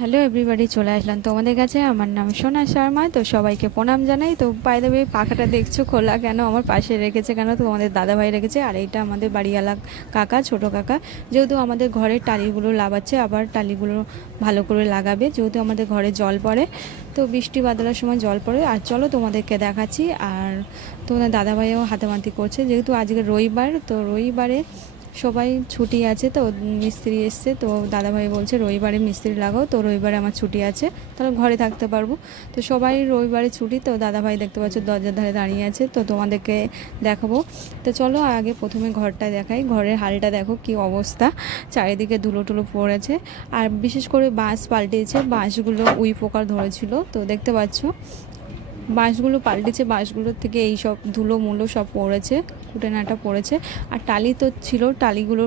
Hello everybody, চলে আসলাম তোমাদের কাছে। আমার নাম সোনা শর্মা। তো সবাইকে প্রণাম জানাই। তো বাই দ্য ওয়ে, পাখাটা দেখছো খোলা কেন, আমার পাশে রেখেছে কেন, তো তোমাদের দাদাভাই রেখেছে। আর এইটা আমাদের বাড়িওয়ালা কাকা, ছোট কাকা। যেহেতু আমাদের ঘরের টালিগুলো লাগাচ্ছে, আবার টালিগুলো ভালো করে লাগাবে, যেহেতু আমাদের ঘরে জল পড়ে, তো বৃষ্টি বাদলার সময় জল পড়ে। আর চলো তোমাদেরকে দেখাচ্ছি। আর তোমাদের দাদাভাইও হাতামাতি করছে, যেহেতু আজকে রবিবার, তো রবিবারে সবাই ছুটি আছে। তো মিস্ত্রি এসছে, তো দাদাভাই বলছে রবিবারে মিস্ত্রি লাগাও, তো রবিবারে আমার ছুটি আছে, তাহলে ঘরে থাকতে পারবো। তো সবাই রবিবারে ছুটি, তো দাদাভাই দেখতে পাচ্ছ দরজার ধারে দাঁড়িয়ে আছে, তো তোমাদেরকে দেখাবো। তো চলো আগে প্রথমে ঘরটা দেখাই। ঘরের হালটা দেখো কি অবস্থা, চারিদিকে ধুলো টুলো পড়েছে। আর বিশেষ করে বাঁশ পাল্টেছে, বাঁশগুলো উই পোকা ধরেছিল, তো দেখতে পাচ্ছ বাঁশগুলো পাল্টেছে, বাঁশগুলোর থেকে এই সব ধুলো মুলো সব পড়েছে, কুটেনাটা পড়েছে। আর টালি তো ছিল, টালিগুলো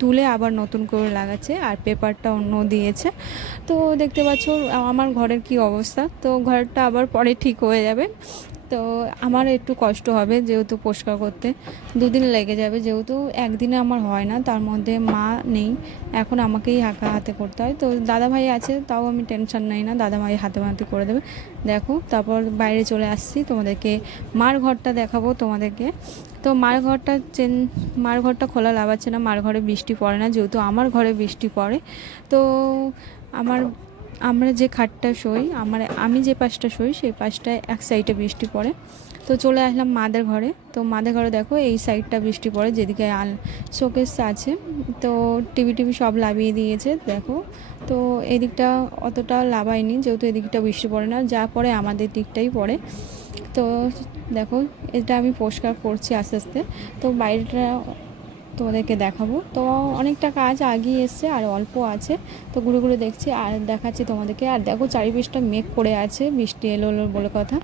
তুলে আবার নতুন করে লাগাচ্ছে, আর পেপারটা অন্য দিয়েছে। তো দেখতে পাচ্ছ আমার ঘরের কি অবস্থা। তো ঘরটা আবার পরে ঠিক হয়ে যাবে। তো আমার একটু কষ্ট হবে, যেহেতু পরিষ্কার করতে 2 দিন লেগে যাবে, যেহেতু একদিনে আমার হয় না। তার মধ্যে মা নেই, এখন আমাকেই হাঁকা হাতে করতে হয়। তো দাদাভাই আছে, তাও আমি টেনশন নেই না, দাদাভাই হাতে হাতে করে দেবে। দেখো, তারপর বাইরে চলে আসছি, তোমাদেরকে মার ঘরটা দেখাবো তোমাদেরকে। তো মার ঘরটা খোলা লাগাচ্ছে না, মার ঘরে বৃষ্টি পড়ে না, যেহেতু আমার ঘরে বৃষ্টি পড়ে। তো আমার আমরা যে খাটটা শুই, আমি যে পাশটা শুই, সেই পাশটায় এক সাইডে বৃষ্টি পড়ে। তো চলে আসলাম মাদের ঘরে। তো মাদের ঘরে দেখো এই সাইডটা বৃষ্টি পড়ে, যেদিকে শোকেস আছে, তো টিভি সব লাভিয়ে দিয়েছে দেখো। তো এদিকটা অতটা লাভায়নি, যেহেতু এদিকটা বৃষ্টি পড়ে না, যা পড়ে আমাদের দিকটাই পড়ে। তো দেখো, এটা আমি পরিষ্কার করছি আস্তে আস্তে। তো বাইরেটা তোমাদেরকে দেখাবো। তো অনেকটা কাজ আগিয়ে এসছে, আর অল্প আছে, তো ঘুরে ঘুরে দেখছি আর দেখাচ্ছি তোমাদেরকে। আর দেখো চারিপাশটা মেঘ করে আছে, বৃষ্টি এলো এলো বলে কথা।